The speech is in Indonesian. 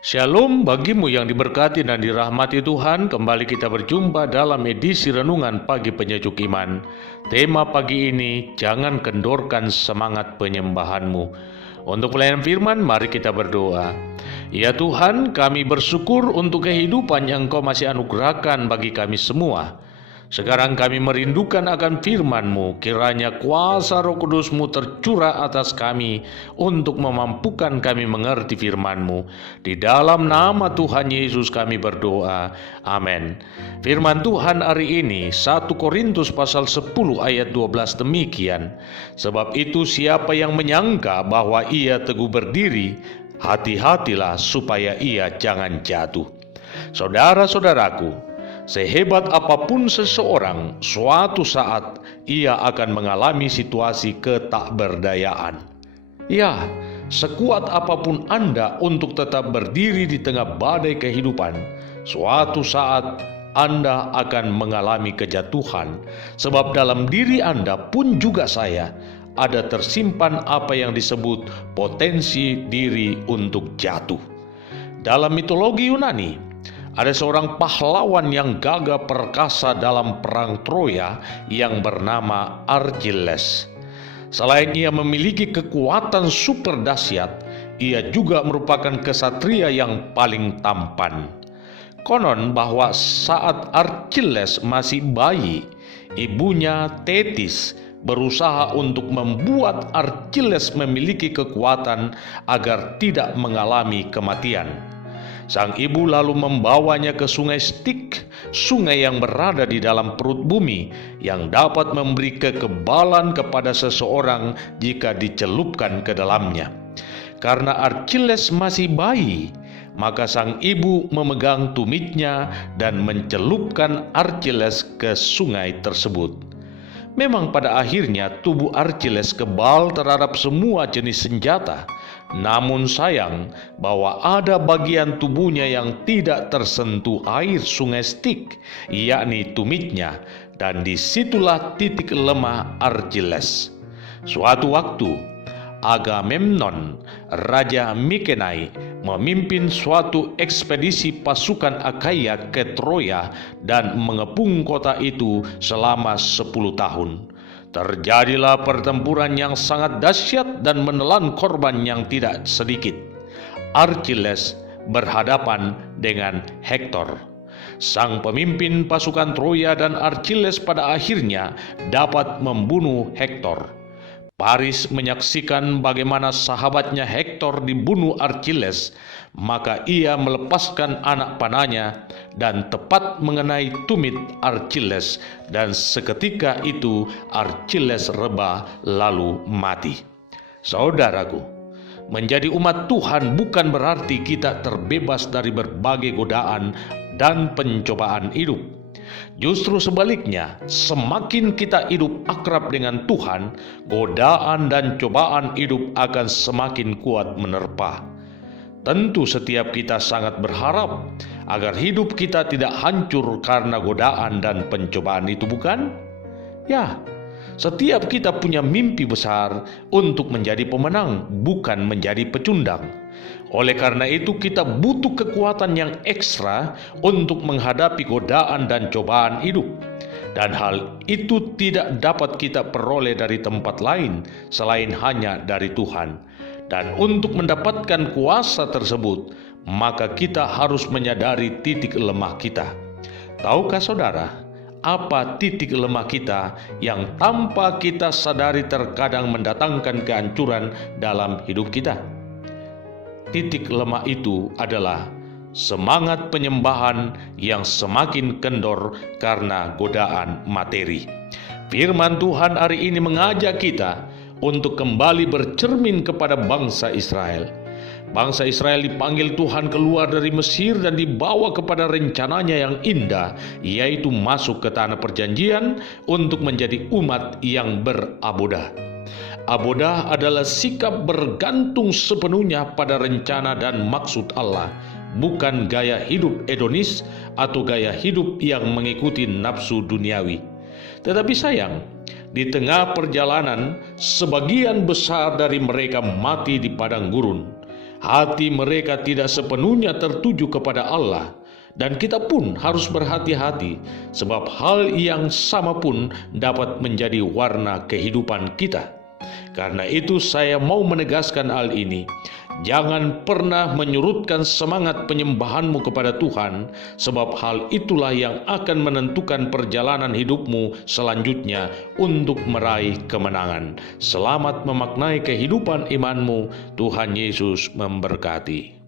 Shalom bagimu yang diberkati dan dirahmati Tuhan. Kembali kita berjumpa dalam edisi Renungan Pagi Penyejuk Iman. Tema pagi ini, jangan kendorkan semangat penyembahanmu. Untuk pelayanan firman, mari kita berdoa. Ya Tuhan, kami bersyukur untuk kehidupan yang Engkau masih anugerahkan bagi kami semua. Sekarang kami merindukan akan firman-Mu, kiranya kuasa Roh Kudus-Mu tercurah atas kami untuk memampukan kami mengerti firman-Mu. Di dalam nama Tuhan Yesus kami berdoa. Amin. Firman Tuhan hari ini 1 Korintus pasal 10 ayat 12 demikian. Sebab itu siapa yang menyangka bahwa ia teguh berdiri, hati-hatilah supaya ia jangan jatuh. Saudara-saudaraku, sehebat apapun seseorang, suatu saat ia akan mengalami situasi ketakberdayaan. Ya, sekuat apapun Anda untuk tetap berdiri di tengah badai kehidupan, suatu saat Anda akan mengalami kejatuhan. Sebab dalam diri Anda pun juga saya, ada tersimpan apa yang disebut potensi diri untuk jatuh. Dalam mitologi Yunani, ada seorang pahlawan yang gagah perkasa dalam perang Troya yang bernama Archiles. Selain ia memiliki kekuatan super dahsyat, ia juga merupakan kesatria yang paling tampan. Konon bahwa saat Archiles masih bayi, ibunya Thetis berusaha untuk membuat Archiles memiliki kekuatan agar tidak mengalami kematian. Sang ibu lalu membawanya ke sungai Styx, sungai yang berada di dalam perut bumi, yang dapat memberi kekebalan kepada seseorang jika dicelupkan ke dalamnya. Karena Archiles masih bayi, maka sang ibu memegang tumitnya dan mencelupkan Archiles ke sungai tersebut. Memang pada akhirnya tubuh Archiles kebal terhadap semua jenis senjata. Namun sayang bahwa ada bagian tubuhnya yang tidak tersentuh air sungai Styx, yakni tumitnya, dan disitulah titik lemah Archiles. Suatu waktu, Agamemnon, Raja Mykenai, memimpin suatu ekspedisi pasukan Achaia ke Troya dan mengepung kota itu selama 10 tahun. Terjadilah pertempuran yang sangat dahsyat dan menelan korban yang tidak sedikit. Archiles berhadapan dengan Hektor, sang pemimpin pasukan Troya, dan Archiles pada akhirnya dapat membunuh Hektor. Paris menyaksikan bagaimana sahabatnya Hektor dibunuh Archiles, maka ia melepaskan anak panahnya dan tepat mengenai tumit Archiles, dan seketika itu Archiles rebah lalu mati. Saudaraku, menjadi umat Tuhan bukan berarti kita terbebas dari berbagai godaan dan pencobaan hidup. Justru sebaliknya, semakin kita hidup akrab dengan Tuhan, godaan dan cobaan hidup akan semakin kuat menerpa. Tentu setiap kita sangat berharap agar hidup kita tidak hancur karena godaan dan pencobaan itu, bukan? Ya, setiap kita punya mimpi besar untuk menjadi pemenang, bukan menjadi pecundang. Oleh karena itu kita butuh kekuatan yang ekstra untuk menghadapi godaan dan cobaan hidup. Dan hal itu tidak dapat kita peroleh dari tempat lain selain hanya dari Tuhan. Dan untuk mendapatkan kuasa tersebut, maka kita harus menyadari titik lemah kita. Tahukah saudara, apa titik lemah kita yang tanpa kita sadari terkadang mendatangkan kehancuran dalam hidup kita? Titik lemah itu adalah semangat penyembahan yang semakin kendor karena godaan materi. Firman Tuhan hari ini mengajak kita untuk kembali bercermin kepada bangsa Israel. Bangsa Israel dipanggil Tuhan keluar dari Mesir dan dibawa kepada rencananya yang indah, yaitu masuk ke tanah perjanjian untuk menjadi umat yang berabodah. Abodah adalah sikap bergantung sepenuhnya pada rencana dan maksud Allah, bukan gaya hidup hedonis atau gaya hidup yang mengikuti nafsu duniawi. Tetapi sayang, di tengah perjalanan, sebagian besar dari mereka mati di padang gurun. Hati mereka tidak sepenuhnya tertuju kepada Allah, dan kita pun harus berhati-hati, sebab hal yang sama pun dapat menjadi warna kehidupan kita. Karena itu saya mau menegaskan hal ini. Jangan pernah menyurutkan semangat penyembahanmu kepada Tuhan, sebab hal itulah yang akan menentukan perjalanan hidupmu selanjutnya untuk meraih kemenangan. Selamat memaknai kehidupan imanmu. Tuhan Yesus memberkati.